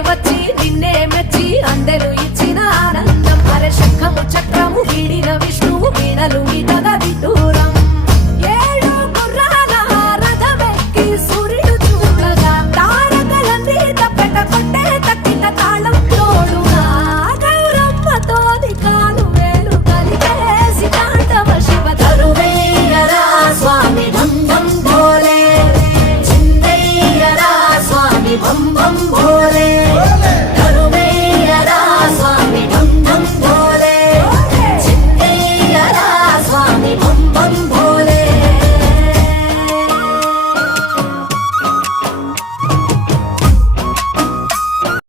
వచ్చి నిన్నే మెచ్చి అందెలు ఇచ్చిన ఆనందం. అరే శంఖము చక్రము వీడిన విష్ణువు వీణలు ఈ కథ విడ్డూరం.